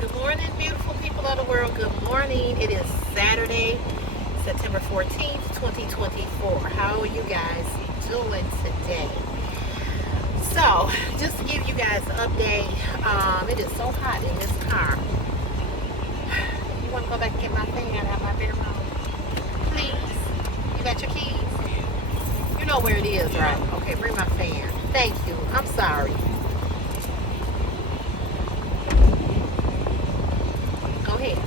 Good morning, beautiful people of the world. Good morning. It is Saturday, September 14th, 2024. How are you guys doing today? So, just to give you guys an update, it is so hot in this car. You want to go back and get my fan out of my bedroom? Please? You got your keys? You know where it is, right? Okay, bring my fan. Thank you. I'm sorry. Go ahead.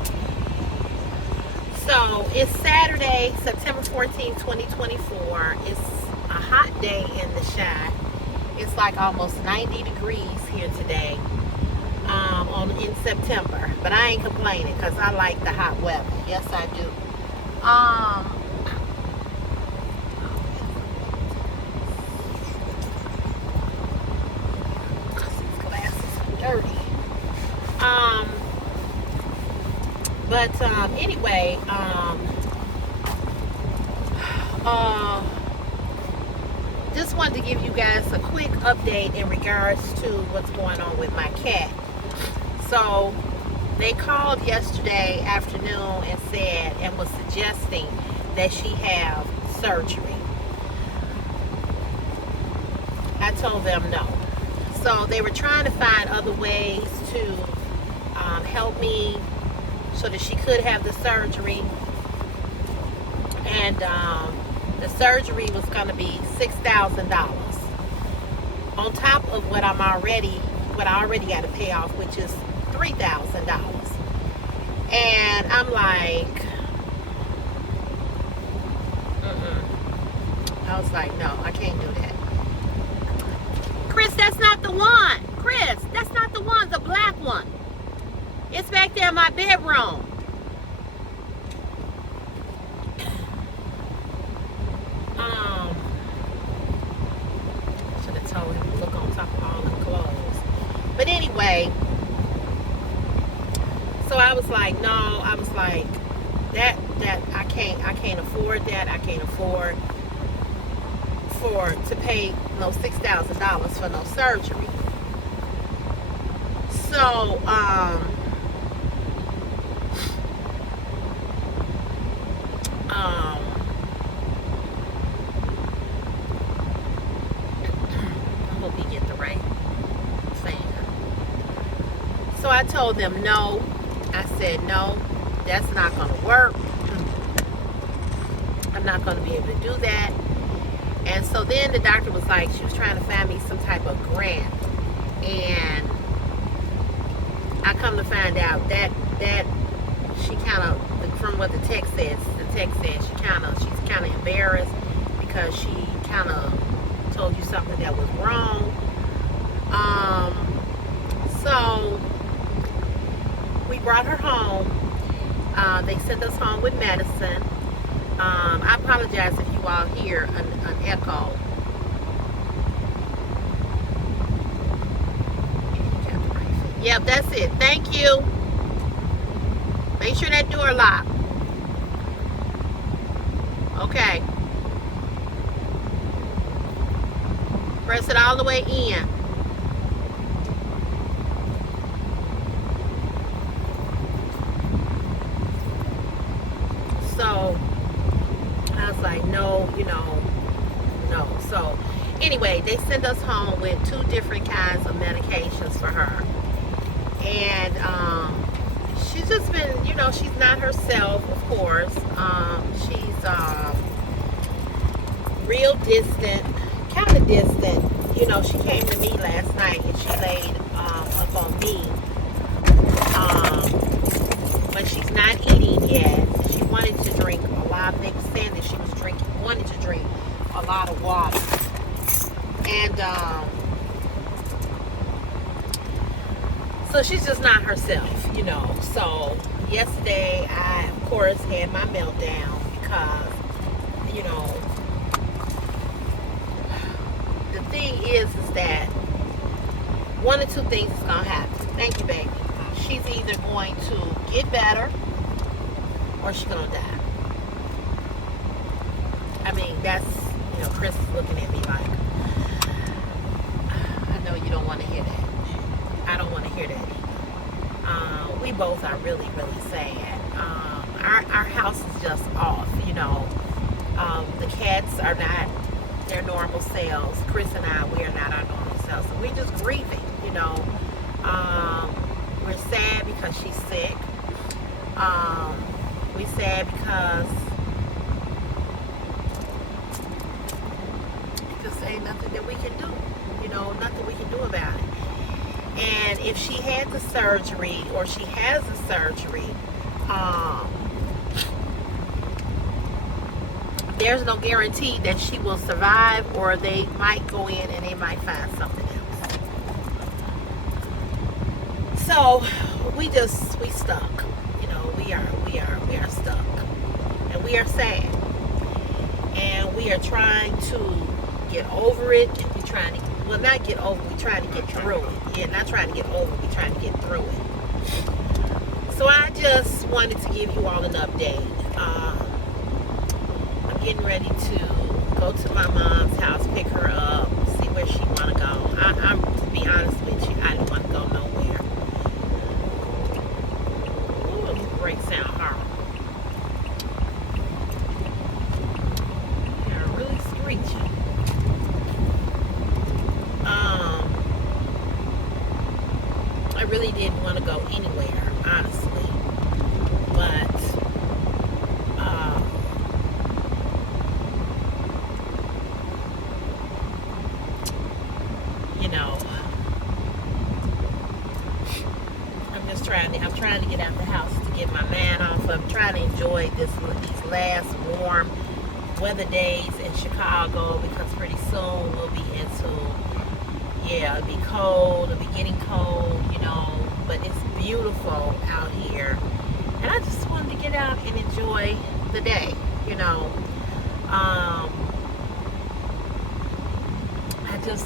So it's Saturday, September 14th, 2024. It's a hot day in the Chi. It's like almost 90 degrees here today in September. But I ain't complaining because I like the hot weather. Yes, I do. These glasses are dirty. But anyway, just wanted to give you guys a quick update in regards to what's going on with my cat. So they called yesterday afternoon and said and was suggesting that she have surgery. I told them no. So they were trying to find other ways to help me so that she could have the surgery. And the surgery was going to be $6,000 on top of what I already got to pay off, which is $3,000. And I'm like, I was like, no, I can't do that. Chris, that's not the one. Chris, that's not the one, the black one. It's back there in my bedroom. Should have told him to look on top of all the clothes. But anyway, so I was like, no, I was like, that I can't afford that. I can't afford to pay no $6,000 for no surgery. So I hope you get the right fan. So I told them no. I said no, that's not going to work. I'm not going to be able to do that. And so then the doctor was like, she was trying to find me some type of grant. And I come to find out that she kind of, from what the text says, she's kind of embarrassed because she kind of told you something that was wrong. So we brought her home. They sent us home with medicine. I apologize if you all hear an echo. Yep, that's it. Thank you. Make sure that door locked. Okay. Press it all the way in. So I was like, no, no. So anyway, they sent us home with 2 different kinds of medications for her. And she's just been, she's not herself, of course. She's real distant, kind of distant. She came to me last night and she laid up on me. But she's not eating yet. She wanted to drink a lot. They were saying that she was wanted to drink a lot of water. And so she's just not herself, So yesterday I, of course, had my meltdown because, the thing is that one or two things is going to happen. Thank you, baby. She's either going to get better or she's going to die. I mean, that's, Chris is looking at me like, I know you don't want to hear that. I don't want to hear that either. We we both are really, really sad. Our house is just off, you know. The cats are not their normal selves. Chris and I, we are not our normal selves. So we're just grieving, you know. We're sad because she's sick. We're sad because it just ain't nothing that we can do. You know, nothing we can do about it. And if she had the surgery, or she has the surgery, there's no guarantee that she will survive, or they might go in and they might find something else. So we stuck. You know, we are stuck, and we are sad, and we are trying to get over it. We're trying to, well, not get over. We're trying to get through it. Yeah, not trying to get over. We're trying to get through it. So I just wanted to give you all an update. I'm getting ready to go to my mom's house, pick her up, see where she want to go. I'm to be honest with you, I didn't want to go nowhere. Ooh, these brakes sound horrible. They're really screeching. I really didn't want to go anywhere, honestly, but you know, I'm trying to get out the house to get my man off. I'm trying to enjoy these last warm weather days in Chicago, because pretty soon we'll be into, yeah, it'll be cold, it'll be getting cold, you know, but it's beautiful out here. And I just wanted to get out and enjoy the day, you know.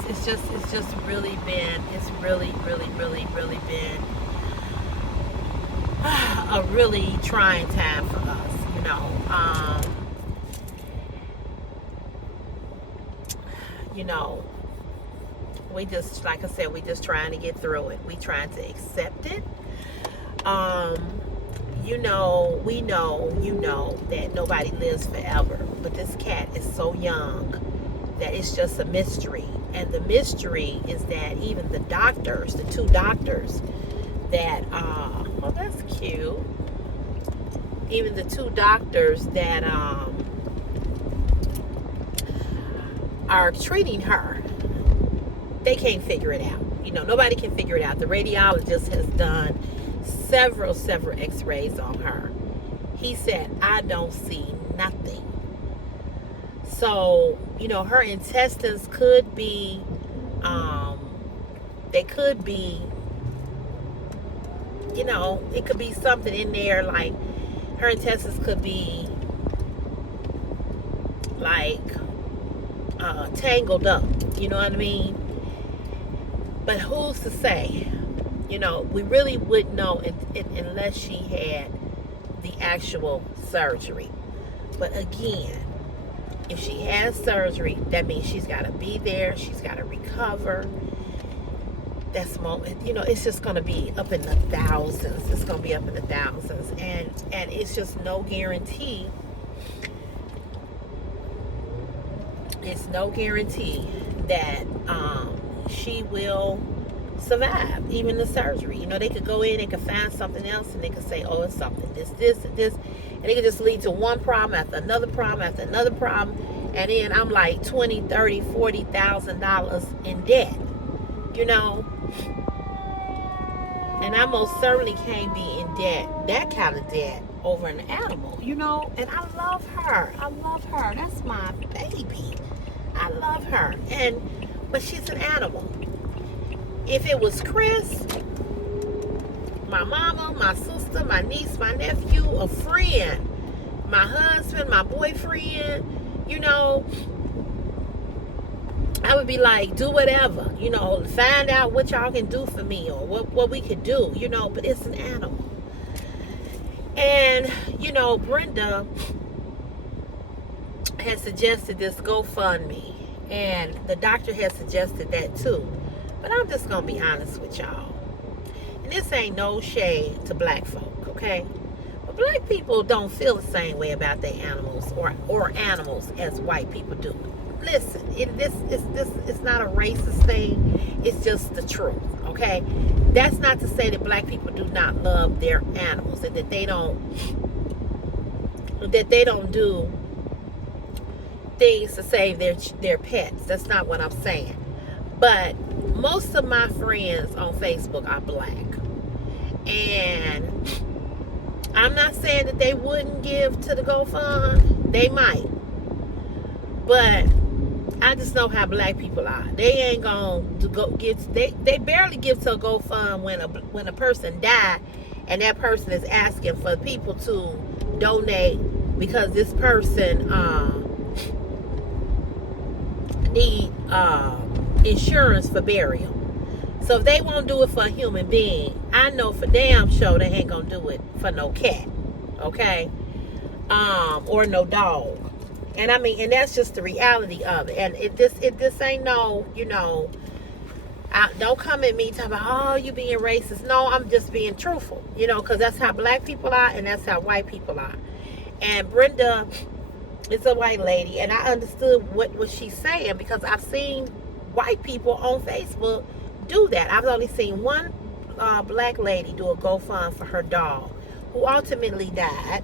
It's just really been, it's really been a really trying time for us, you know. You know, we just, like I said, we just trying to get through it. We trying to accept it. You know, we know, you know, that nobody lives forever, but this cat is so young that it's just a mystery. And the mystery is that even the doctors, the two doctors that, oh, that's cute. Even the two doctors that are treating her, they can't figure it out. You know, nobody can figure it out. The radiologist has done several x-rays on her. He said, I don't see nothing. So, you know, her intestines could be, they could be, you know, it could be something in there, like her intestines could be like tangled up, you know what I mean? But who's to say? You know, we really wouldn't know unless she had the actual surgery. But again, if she has surgery, that means she's got to be there. She's got to recover. That's moment, you know, it's just going to be up in the thousands. It's going to be up in the thousands, and it's just no guarantee. It's no guarantee that she will survive even the surgery. You know, they could go in and could find something else, and they could say, oh, it's something, this, and it could just lead to one problem after another problem after another problem, and then I'm like $20,000, $30,000, $40,000 in debt, you know. And I most certainly can't be in debt, that kind of debt, over an animal, you know. And I love her. That's my baby. I love her. But she's an animal. If it was Chris, my mama, my sister, my niece, my nephew, a friend, my husband, my boyfriend, you know, I would be like, do whatever, you know, find out what y'all can do for me, or what we could do, you know. But it's an animal. And, you know, Brenda has suggested this GoFundMe, and the doctor has suggested that too. But I'm just going to be honest with y'all. And this ain't no shade to black folk, okay? But black people don't feel the same way about their animals or animals as white people do. Listen, it's not a racist thing. It's just the truth, okay? That's not to say that black people do not love their animals and that they don't do things to save their pets. That's not what I'm saying. But most of my friends on Facebook are black. And I'm not saying that they wouldn't give to the GoFund. They might. But I just know how black people are. They ain't going to go give. They barely give to a GoFund when a person died, and that person is asking for people to donate because this person need insurance for burial. So if they won't do it for a human being, I know for damn sure they ain't gonna do it for no cat, okay, or no dog. And I mean, and that's just the reality of it. And this ain't no, don't come at me talking about, oh, you being racist. No, I'm just being truthful, because that's how black people are and that's how white people are. And Brenda is a white lady, and I understood what she's saying because I've seen white people on Facebook do that. I've only seen one black lady do a GoFund for her dog, who ultimately died.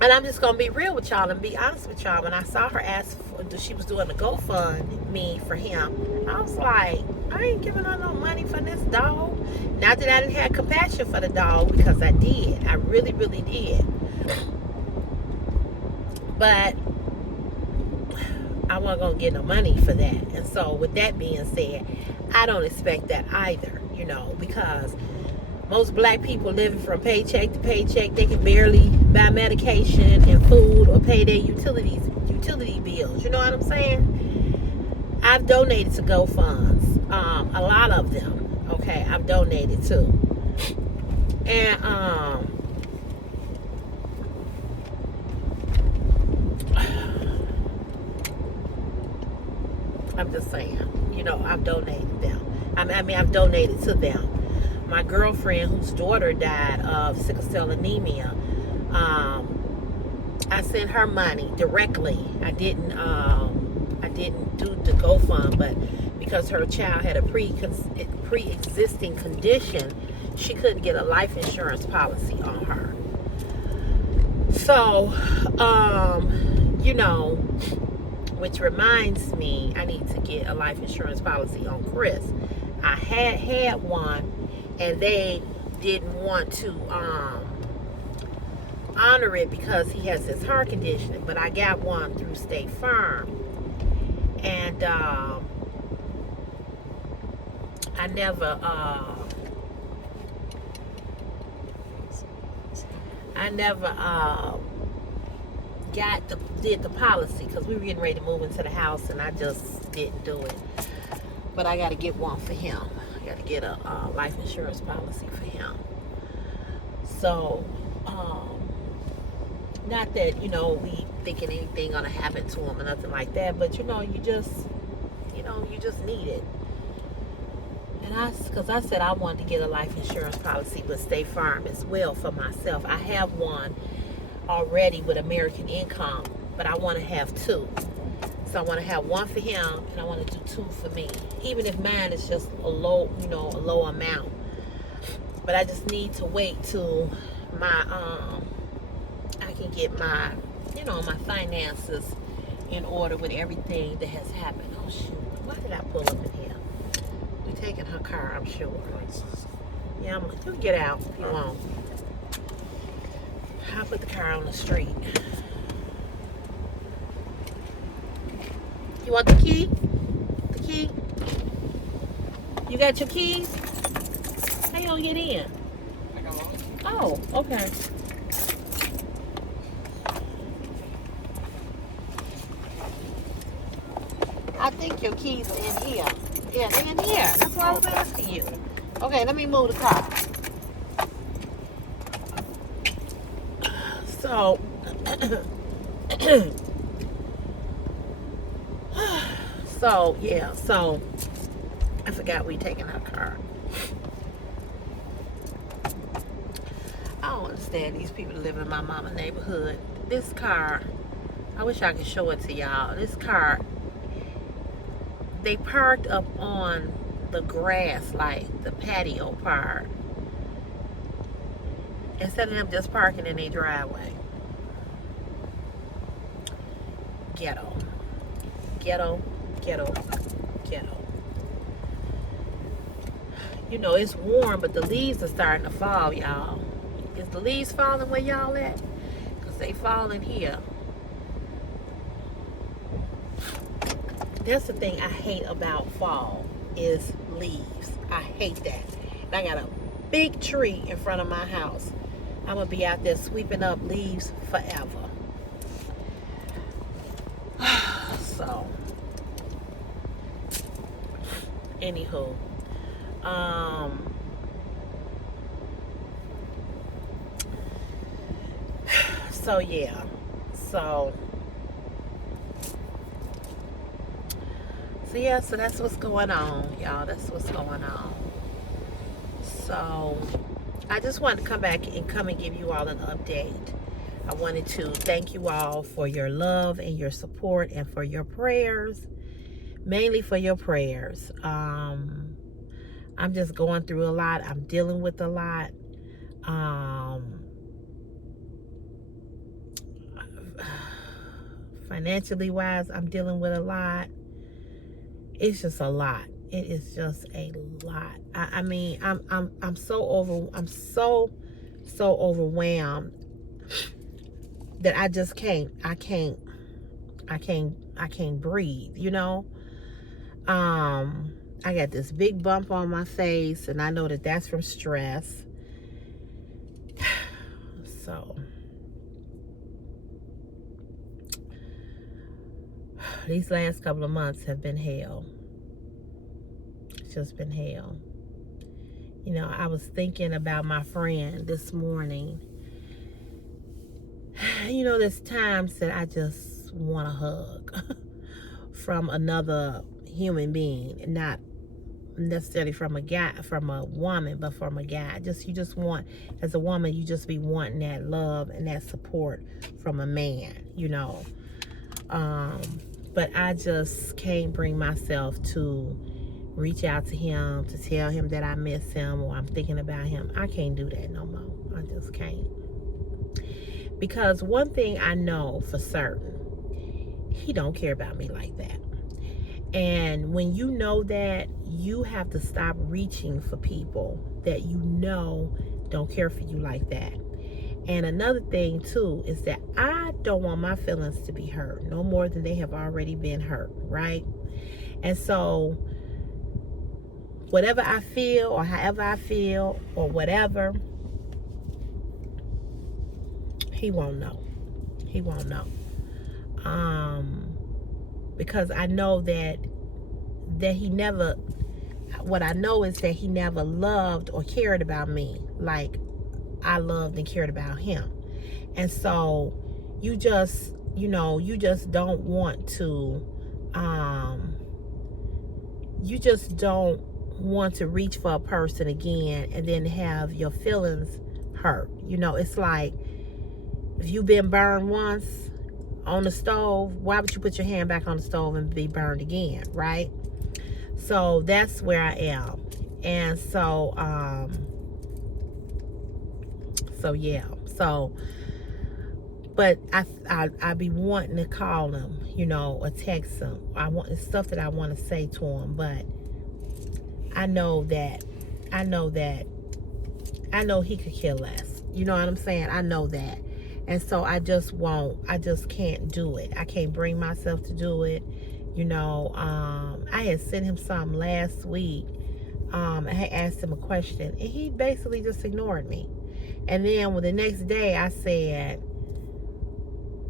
And I'm just gonna be real with y'all and be honest with y'all. When I saw her ask she was doing a GoFundMe for him, I was like, I ain't giving her no money for this dog. Not that I didn't have compassion for the dog, because I did. I really, really did. But I wasn't gonna get no money for that. And so with that being said, I don't expect that either, because most black people living from paycheck to paycheck, they can barely buy medication and food or pay their utility bills. You know what I'm saying? I've donated to GoFunds, a lot of them. Okay, I've donated to, and I'm just saying, I've donated them. I've donated to them. My girlfriend, whose daughter died of sickle cell anemia, I sent her money directly. I didn't do the GoFund, but because her child had a pre-existing condition, she couldn't get a life insurance policy on her. So, which reminds me, I need to get a life insurance policy on Chris. I had one, and they didn't want to honor it because he has this heart condition. But I got one through State Farm, and I never did the policy because we were getting ready to move into the house, and I just didn't do it. But I got to get one for him. I got to get a life insurance policy for him. So, not that, we thinking anything gonna happen to him or nothing like that, but you just need it. And because I said I wanted to get a life insurance policy with State Farm as well for myself. I have one already with American Income, but I want to have two. So I want to have one for him, and I want to do two for me, even if mine is just a low amount. But I just need to wait till my I can get my my finances in order with everything that has happened. Oh shoot! Why did I pull up in here? We're taking her car, I'm sure. Yeah, you get out if you want. I'll put the car on the street. You want the key? The key? You got your keys? How you gonna get in? I got one. Oh, okay. I think your keys are in here. Yeah, they're in here. That's why I was asking you. Okay, let me move the car. So, I forgot we taking our car. I don't understand these people that live in my mama neighborhood. This car, I wish I could show it to y'all. This car, they parked up on the grass, like the patio part, instead of them just parking in their driveway. Ghetto. Ghetto, ghetto, ghetto. You know, it's warm, but the leaves are starting to fall, y'all. Is the leaves falling where y'all at? Because they falling here. That's the thing I hate about fall, is leaves. I hate that. And I got a big tree in front of my house. I'm going to be out there sweeping up leaves forever. So, anywho. So yeah. So yeah, so that's what's going on, y'all. That's what's going on. So I just wanted to come back and give you all an update. I wanted to thank you all for your love and your support and for your prayers. Mainly for your prayers. I'm just going through a lot. I'm dealing with a lot. Financially wise, I'm dealing with a lot. It's just a lot. It is just a lot. I mean, I'm so overwhelmed that I just can't breathe, you know. I got this big bump on my face, and I know that that's from stress. So these last couple of months have been hell. It's just been hell. You know, I was thinking about my friend this morning. You know, there's times that I just want a hug from another human being, not necessarily from a woman, but from a guy. You just want, as a woman, you just be wanting that love and that support from a man, you know. But I just can't bring myself to reach out to him, to tell him that I miss him or I'm thinking about him. I can't do that no more. I just can't. Because one thing I know for certain, he don't care about me like that. And when you know that, you have to stop reaching for people that you know don't care for you like that. And another thing too is that I don't want my feelings to be hurt no more than they have already been hurt, right? And so whatever I feel or however I feel or whatever, he won't know. He won't know. Because I know that he never, what I know is that he never loved or cared about me like I loved and cared about him. And so you just don't want to, you just don't want to reach for a person again and then have your feelings hurt. You know, it's like, if you've been burned once on the stove, why would you put your hand back on the stove and be burned again, right? So that's where I am. And so yeah. So, but I be wanting to call him, you know, or text him. I want the stuff that I want to say to him, but I know he could care less. You know what I'm saying? I know that. And so I just can't do it. I can't bring myself to do it. You know, I had sent him something last week. I had asked him a question, and he basically just ignored me. And then the next day I said,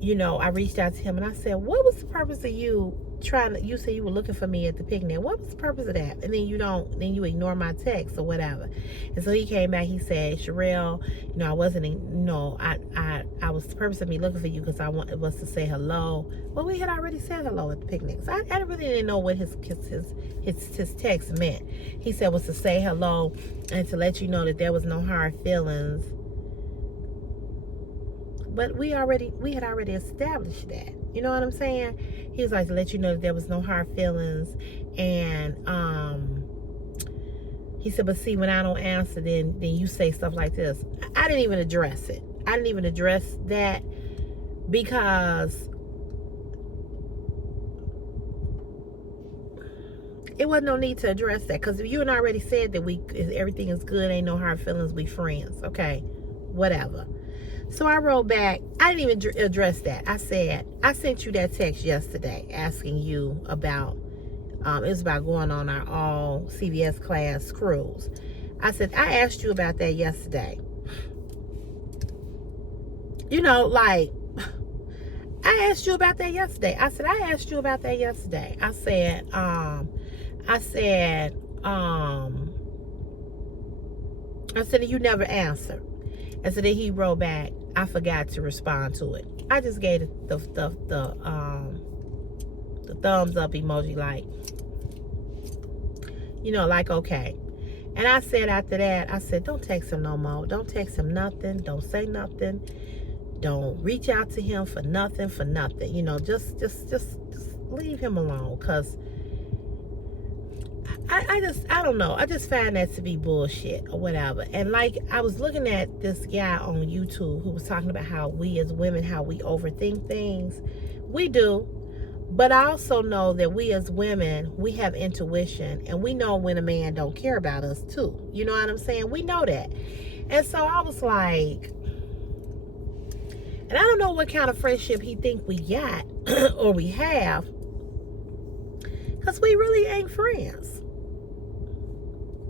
you know, I reached out to him and I said, what was the purpose of you you say you were looking for me at the picnic. What was the purpose of that? And then you ignore my text or whatever. And so he came back, he said, Sherelle, I wasn't, I was, the purpose of me looking for you because was to say hello. Well, we had already said hello at the picnic. So I really didn't know what his text meant. He said was to say hello and to let you know that there was no hard feelings. But we had already established that. You know what I'm saying? He was like, to let you know that there was no hard feelings. And he said, but see, when I don't answer, then you say stuff like this. I didn't even address it. I didn't even address that because it wasn't no need to address that. Because you and I already said that everything is good, ain't no hard feelings, we friends. Okay, whatever. So I wrote back. I didn't even address that. I said, I sent you that text yesterday asking you about, it was about going on our all CVS class cruise. I said, I asked you about that yesterday. I asked you about that yesterday. I said, I asked you about that yesterday. I said, you never answered. And so then he wrote back, I forgot to respond to it. I just gave the thumbs up emoji, like okay. And I said after that, don't text him no more. Don't text him nothing. Don't say nothing. Don't reach out to him for nothing. Just leave him alone. Cause I don't know. I just find that to be bullshit or whatever. And I was looking at this guy on YouTube who was talking about how we as women, how we overthink things. We do. But I also know that we as women, we have intuition. And we know when a man don't care about us too. You know what I'm saying? We know that. And so I was like, and I don't know what kind of friendship he think we got or we have. Because we really ain't friends.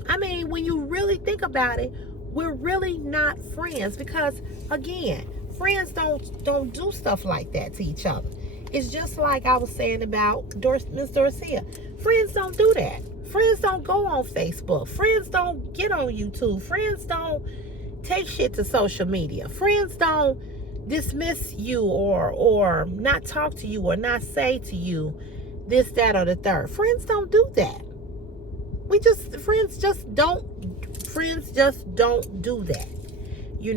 I mean, when you really think about it, we're really not friends because, again, friends don't do stuff like that to each other. It's just like I was saying about Miss Dorcia. Friends don't do that. Friends don't go on Facebook. Friends don't get on YouTube. Friends don't take shit to social media. Friends don't dismiss you or not talk to you or not say to you this, that, or the third. Friends don't do that. Friends just don't do that. We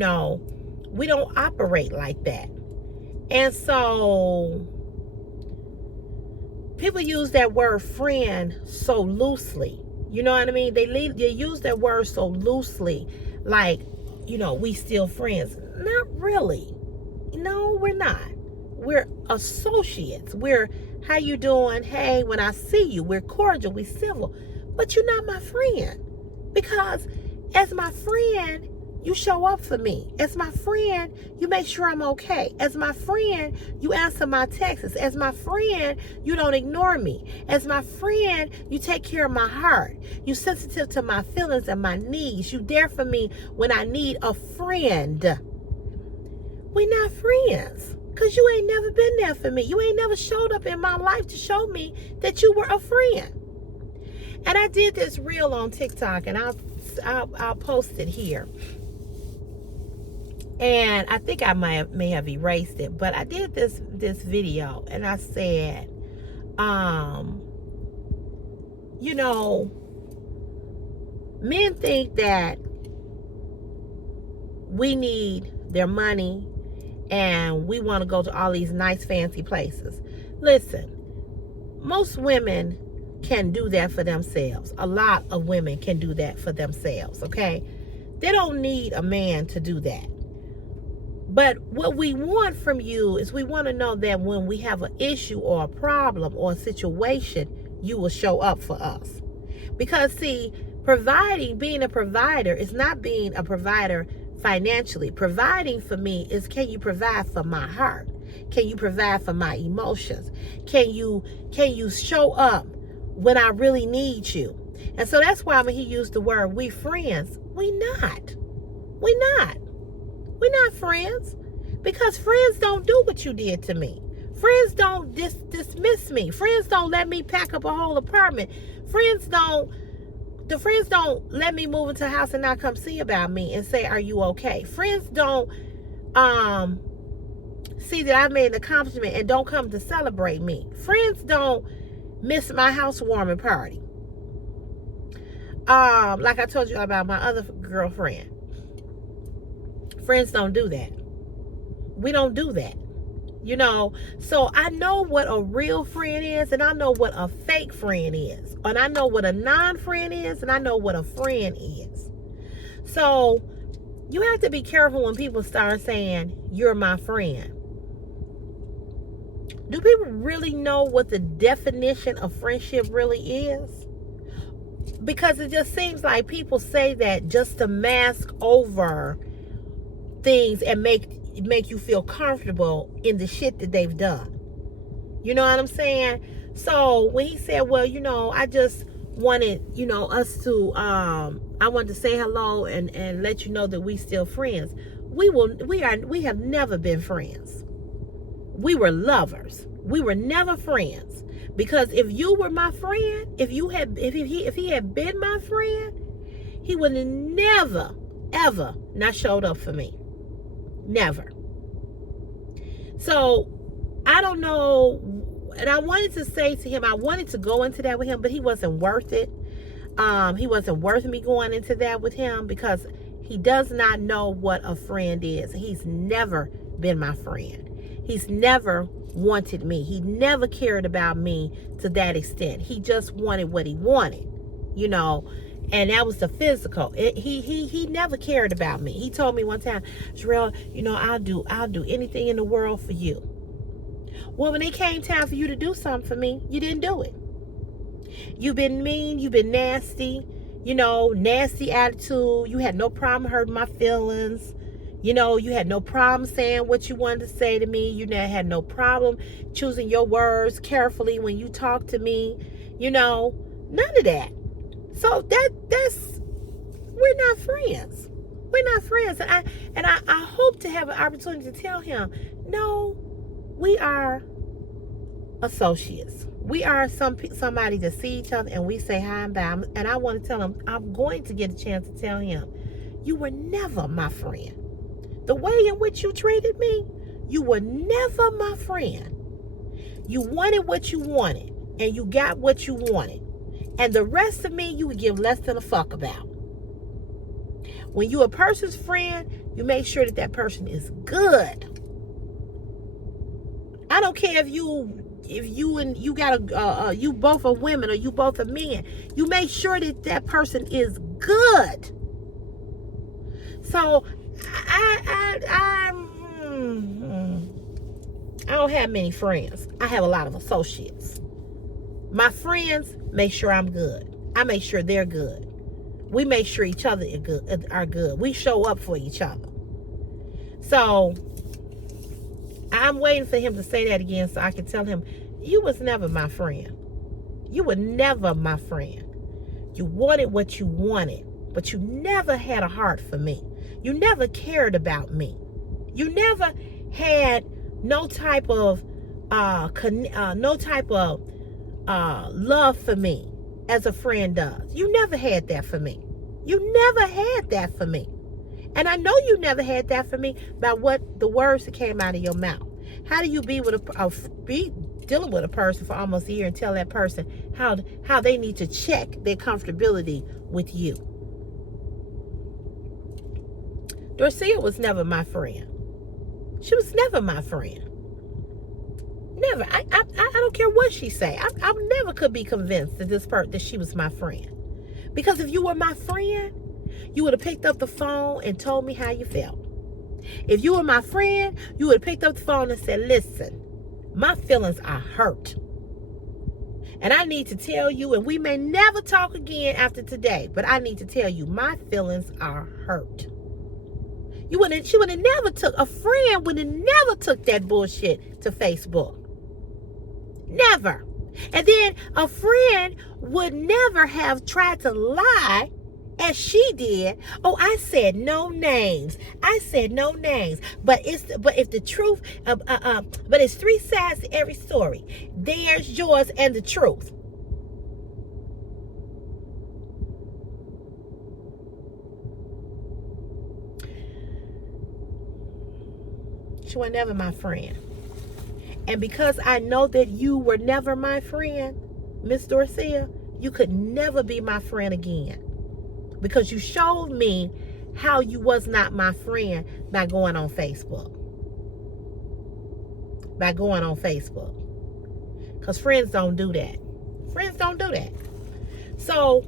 don't operate like that. And so people use that word friend so loosely. You know what I mean? They use that word so loosely, like, we still friends. Not really. No, we're not. We're associates. How you doing? Hey, when I see you, we're cordial, we're civil. But you're not my friend. Because as my friend, you show up for me. As my friend, you make sure I'm okay. As my friend, you answer my texts. As my friend, you don't ignore me. As my friend, you take care of my heart. You're sensitive to my feelings and my needs. You there for me when I need a friend. We're not friends. Because you ain't never been there for me. You ain't never showed up in my life to show me that you were a friend. And I did this reel on TikTok, and I'll post it here. And I think I may have erased it, but I did this video, and I said, men think that we need their money and we want to go to all these nice fancy places. Listen, most women can do that for themselves. A lot of women can do that for themselves, okay? They don't need a man to do that. But what we want from you is we want to know that when we have an issue or a problem or a situation, you will show up for us. Because see, being a provider is not being a provider financially. Providing for me is, can you provide for my heart? Can you provide for my emotions? Can you show up when I really need you? And so that's why when he used the word we friends, we're not friends, because friends don't do what you did to me. Friends don't dismiss me. Friends don't let me pack up a whole apartment. The friends don't let me move into a house and not come see about me and say, are you okay? Friends don't see that I made an accomplishment and don't come to celebrate me. Friends don't miss my housewarming party. Like I told you about my other girlfriend. Friends don't do that. We don't do that. You know, so I know what a real friend is, and I know what a fake friend is. And I know what a non-friend is, and I know what a friend is. So you have to be careful when people start saying, you're my friend. Do people really know what the definition of friendship really is? Because it just seems like people say that just to mask over things and make you feel comfortable in the shit that they've done. You know what I'm saying? So when he said, well, you know, I just wanted, you know, us to I wanted to say hello and let you know that we still friends. We have never been friends. We were lovers. We were never friends. Because if you were my friend, if he had been my friend, he would have never, ever not showed up for me. Never. So I don't know. And I wanted to say to him, I wanted to go into that with him, but he wasn't worth it. He wasn't worth me going into that with him because he does not know what a friend is. He's never been my friend. He's never wanted me. He never cared about me to that extent. He just wanted what he wanted, you know, and that was the physical. He never cared about me. He told me one time, Sherelle, you know, I'll do anything in the world for you. Well, when it came time for you to do something for me, you didn't do it. You've been mean. You've been nasty. You know, nasty attitude. You had no problem hurting my feelings. You know, you had no problem saying what you wanted to say to me. You had no problem choosing your words carefully when you talk to me. You know, none of that. So that's we're not friends. We're not friends. And I hope to have an opportunity to tell him, no, we are associates. We are somebody that see each other and we say hi and bye. And I want to tell him, I'm going to get a chance to tell him, you were never my friend. The way in which you treated me, you were never my friend. You wanted what you wanted, and you got what you wanted. And the rest of me, you would give less than a fuck about. When you a person's friend, you make sure that person is good. I don't care if you both are women or you both are men. You make sure that person is good. So I don't have many friends. I have a lot of associates. My friends make sure I'm good. I make sure they're good. We make sure each other are good. We show up for each other. So I'm waiting for him to say that again so I can tell him, you was never my friend. You were never my friend. You wanted what you wanted, but you never had a heart for me. You never cared about me. You never had no type of love for me as a friend does. You never had that for me. You never had that for me. And I know you never had that for me by what the words that came out of your mouth. How do you be dealing with a person for almost a year and tell that person how they need to check their comfortability with you? Dorcia was never my friend. She was never my friend. Never. I don't care what she say. I never could be convinced that she was my friend. Because if you were my friend, you would have picked up the phone and told me how you felt. If you were my friend, you would have picked up the phone and said, listen, my feelings are hurt. And I need to tell you, and we may never talk again after today, but I need to tell you, my feelings are hurt. A friend would have never took that bullshit to Facebook. Never. And then a friend would never have tried to lie as she did. Oh, I said no names. I said no names. But if the truth, but it's three sides to every story. Theirs, yours, and the truth. She was never my friend. And because I know that you were never my friend, Miss Dorcia, you could never be my friend again. Because you showed me how you was not my friend by going on Facebook. By going on Facebook. Because friends don't do that. Friends don't do that. So,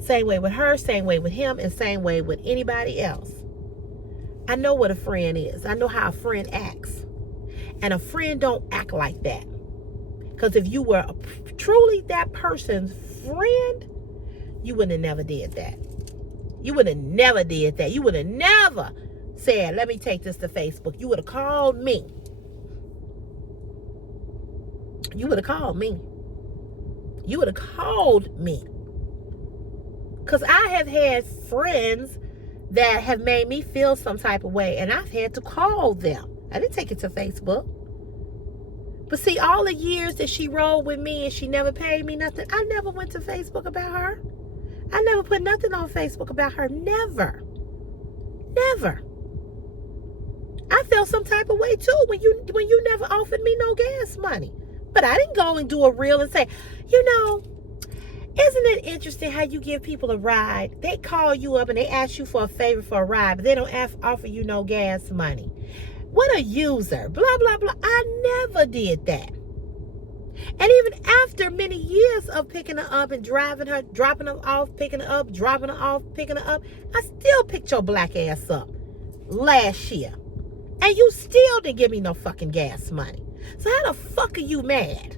same way with her, same way with him, and same way with anybody else. I know what a friend is. I know how a friend acts. And a friend don't act like that. Because if you were truly that person's friend, you would have never did that. You would have never did that. You would have never said, let me take this to Facebook. You would have called me. You would have called me. You would have called me. Because I have had friends that have made me feel some type of way, and I've had to call them. I didn't take it to Facebook. But see, all the years that she rolled with me and she never paid me nothing, I never went to Facebook about her. I never put nothing on Facebook about her. Never. Never. I felt some type of way too when you never offered me no gas money. But I didn't go and do a reel and say, you know, isn't it interesting how you give people a ride? They call you up and they ask you for a favor for a ride, but they don't offer you no gas money. What a user. Blah, blah, blah. I never did that. And even after many years of picking her up and driving her, dropping her off, picking her up, dropping her off, picking her up, I still picked your black ass up last year. And you still didn't give me no fucking gas money. So how the fuck are you mad?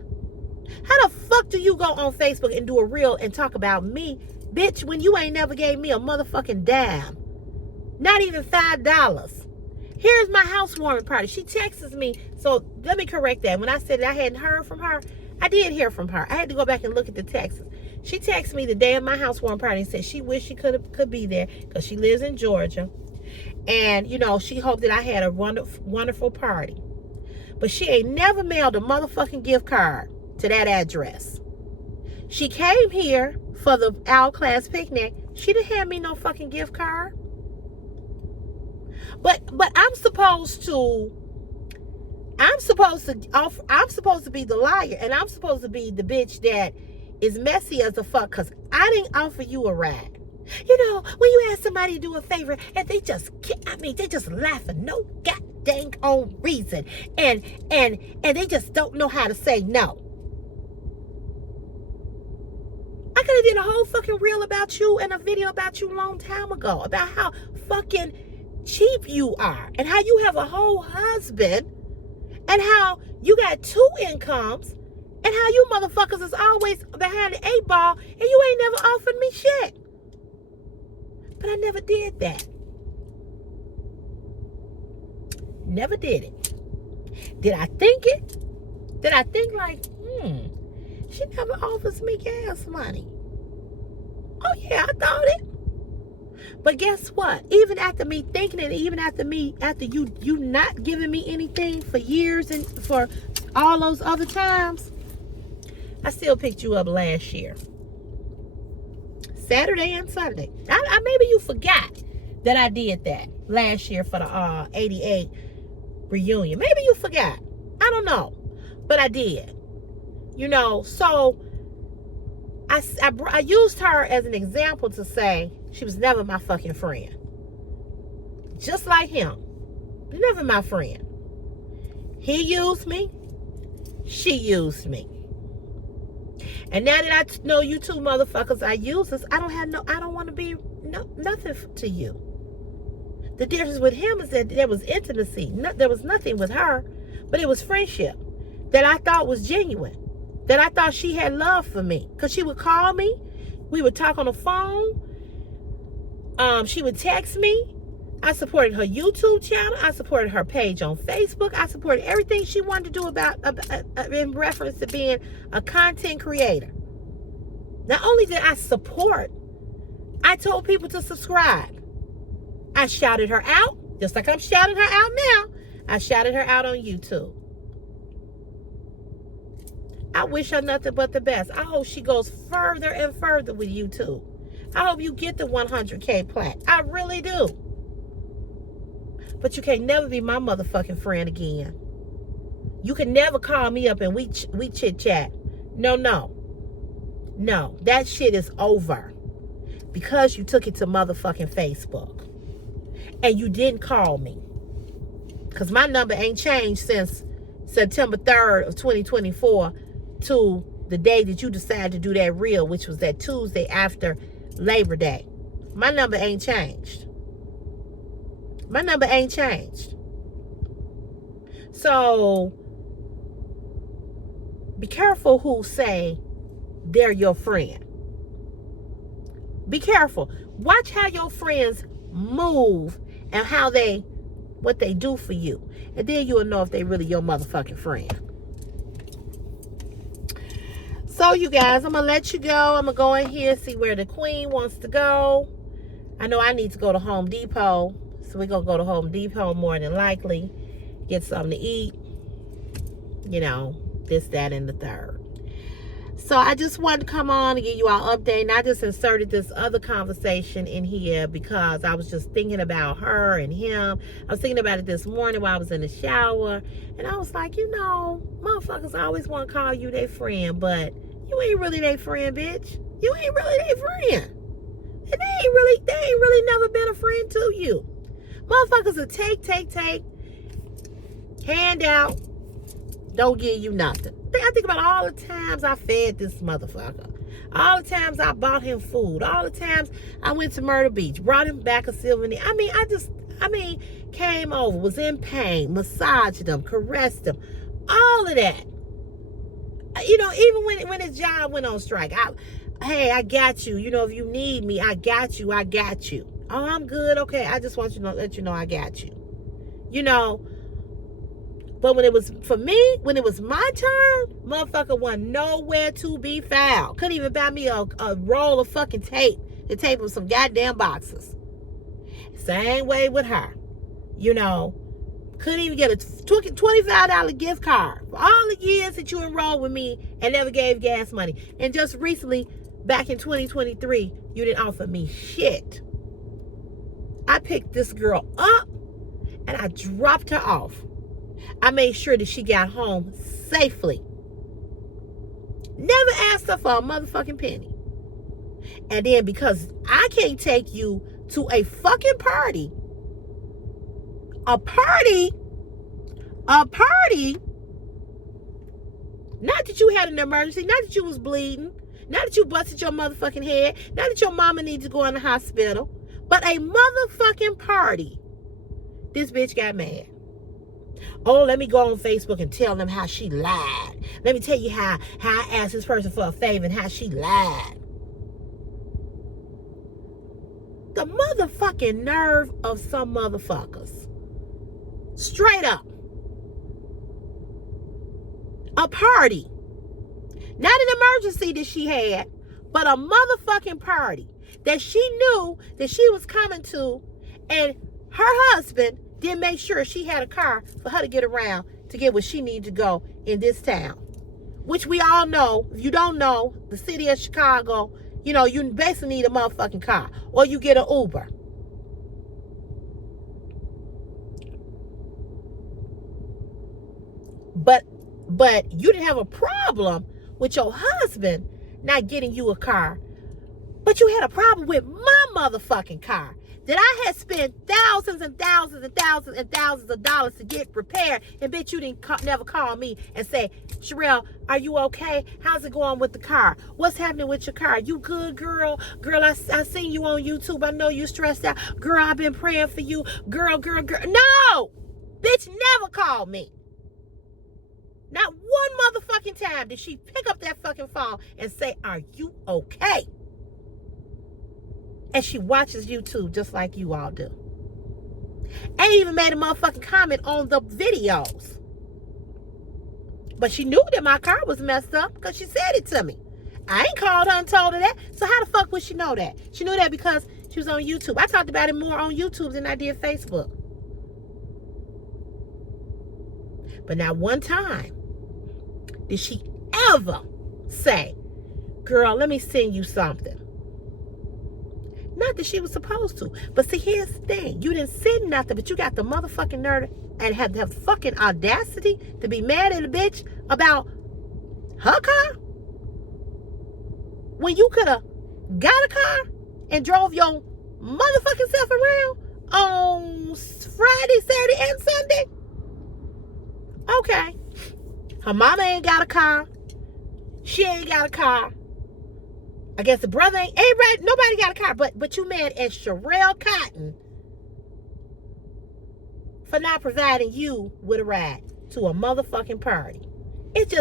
How the fuck do you go on Facebook and do a reel and talk about me, bitch, when you ain't never gave me a motherfucking dime? Not even $5. Here's my housewarming party. She texts me. So let me correct that. When I said I hadn't heard from her, I did hear from her. I had to go back and look at the texts. She texted me the day of my housewarming party and said she wished she could be there because she lives in Georgia. And, you know, she hoped that I had a wonderful party. But she ain't never mailed a motherfucking gift card to that address. She came here for the Owl Class picnic. She didn't have me no fucking gift card. But I'm supposed to be the liar, and I'm supposed to be the bitch that is messy as a fuck because I didn't offer you a ride. You know, when you ask somebody to do a favor and they just laugh for no goddamn own reason, and they just don't know how to say no. I could have did a whole fucking reel about you and a video about you a long time ago about how fucking cheap you are and how you have a whole husband and how you got 2 incomes and how you motherfuckers is always behind the 8 ball and you ain't never offered me shit. But I never did that. Never did it. Did I think it? Did I think like, she never offers me gas money? Oh yeah, I thought it. But guess what? Even after me thinking it, even after you not giving me anything for years and for all those other times, I still picked you up last year. Saturday and Sunday. I maybe you forgot that I did that last year for the 88 reunion. Maybe you forgot. I don't know. But I did. You know, so I used her as an example to say she was never my fucking friend. Just like him. Never my friend. He used me. She used me. And now that I know you two motherfuckers are users, I don't want to be nothing to you. The difference with him is that there was intimacy. There was nothing with her, but it was friendship that I thought was genuine. That I thought she had love for me. Because she would call me. We would talk on the phone. She would text me. I supported her YouTube channel. I supported her page on Facebook. I supported everything she wanted to do about in reference to being a content creator. Not only did I support I told people to subscribe. I shouted her out, just like I'm shouting her out now. I shouted her out on YouTube. I wish her nothing but the best. I hope she goes further and further with YouTube. I hope you get the 100K plaque. I really do. But you can't never be my motherfucking friend again. You can never call me up and we chit chat. No. No, that shit is over. Because you took it to motherfucking Facebook. And you didn't call me. Because my number ain't changed since September 3rd of 2024 to the day that you decided to do that reel, which was that Tuesday after Labor Day. My number ain't changed. My number ain't changed. So, be careful who say they're your friend. Be careful. Watch how your friends move and what they do for you. And then you'll know if they really your motherfucking friend. So, you guys, I'm going to let you go. I'm going to go in here and see where the queen wants to go. I know I need to go to Home Depot. So, we're going to go to Home Depot more than likely. Get something to eat. You know, this, that, and the third. So, I just wanted to come on and give you all an update. And I just inserted this other conversation in here because I was just thinking about her and him. I was thinking about it this morning while I was in the shower. And I was like, you know, motherfuckers always want to call you their friend, but you ain't really their friend, bitch. You ain't really their friend. And they ain't really never been a friend to you. Motherfuckers will take, hand out, don't give you nothing. I think about all the times I fed this motherfucker. All the times I bought him food. All the times I went to Myrtle Beach, brought him back a souvenir. I mean, came over, was in pain, massaged him, caressed him. All of that. You know, even when his job went on strike, hey, I got you. You know, if you need me, I got you. Oh, I'm good. Okay, I just want you to let you know I got you. You know, but when it was my turn, motherfucker wasn't nowhere to be found. Couldn't even buy me a roll of fucking tape to tape with some goddamn boxes. Same way with her. You know, couldn't even get a $25 gift card for all the years that you enrolled with me and never gave gas money. And just recently, back in 2023, you didn't offer me shit. I picked this girl up and I dropped her off. I made sure that she got home safely. Never asked her for a motherfucking penny. And then because I can't take you to a fucking party, not that you had an emergency, not that you was bleeding, not that you busted your motherfucking head, not that your mama needs to go in the hospital, but a motherfucking party. This bitch got mad. Oh, let me go on Facebook and tell them how she lied. Let me tell you how I asked this person for a favor and how she lied. The motherfucking nerve of some motherfuckers. Straight up. A party. Not an emergency that she had, but a motherfucking party that she knew that she was coming to, and her husband didn't make sure she had a car for her to get around to get where she needed to go in this town. Which we all know, if you don't know, the city of Chicago, you know, you basically need a motherfucking car. Or you get an Uber. But you didn't have a problem with your husband not getting you a car. But you had a problem with my motherfucking car that I had spent thousands and thousands and thousands and thousands of dollars to get repaired. And bitch, you didn't never call me and say, Sherelle, are you okay? How's it going with the car? What's happening with your car? You good, girl? Girl, I seen you on YouTube. I know you stressed out. Girl, I've been praying for you. Girl. No! Bitch never called me. Not one motherfucking time did she pick up that fucking phone and say, are you okay? And she watches YouTube just like you all do. And even made a motherfucking comment on the videos. But she knew that my car was messed up because she said it to me. I ain't called her and told her that. So how the fuck would she know that? She knew that because she was on YouTube. I talked about it more on YouTube than I did Facebook. But not one time did she ever say, girl, let me send you something. Not that she was supposed to. But see, here's the thing. You didn't send nothing, but you got the motherfucking nerve and have the fucking audacity to be mad at a bitch about her car? When you could have got a car and drove your motherfucking self around on Friday, Saturday, and Sunday? Okay. Her mama ain't got a car. She ain't got a car. I guess the brother ain't right. Nobody got a car. But you mad at Sherelle Cotton for not providing you with a ride to a motherfucking party. It's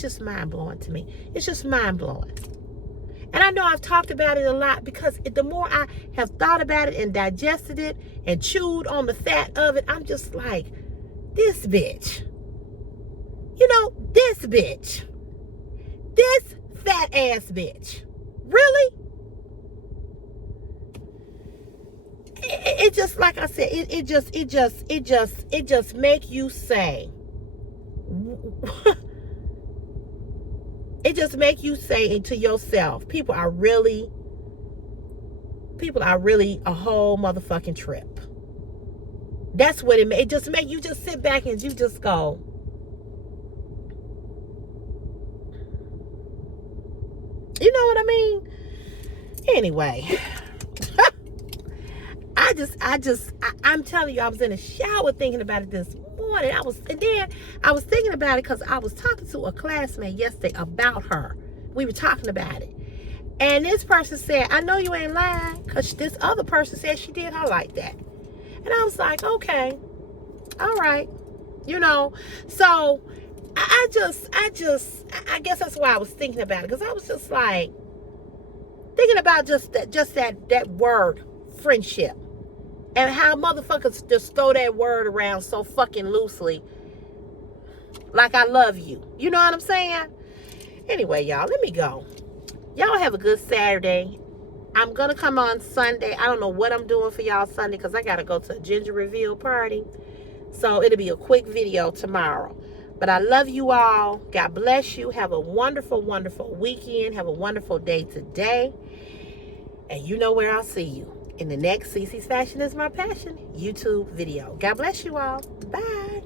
just mind blowing to me. It's just mind blowing. And I know I've talked about it a lot because the more I have thought about it and digested it and chewed on the fat of it, I'm just like, this bitch. You know, this bitch. This fat ass bitch. Really? It just, like I said, it just make you say, it just make you say to yourself, people are really a whole motherfucking trip. That's what it just make you just sit back and you just go, you know what I mean? Anyway, I'm telling you, I was in the shower thinking about it this morning. I was thinking about it because I was talking to a classmate yesterday about her. We were talking about it. And this person said, I know you ain't lying, because this other person said she did her like that. And I was like, okay, all right. You know, so I guess that's why I was thinking about it, because I was just like thinking about just that word, friendship, and how motherfuckers just throw that word around so fucking loosely, like I love you. You know what I'm saying? Anyway, y'all, let me go. Y'all have a good Saturday. I'm gonna come on Sunday. I don't know what I'm doing for y'all Sunday because I gotta go to a ginger reveal party. So it'll be a quick video tomorrow. But I love you all. God bless you. Have a wonderful, wonderful weekend. Have a wonderful day today. And you know where I'll see you in the next CC's Fashion is My Passion YouTube video. God bless you all. Bye.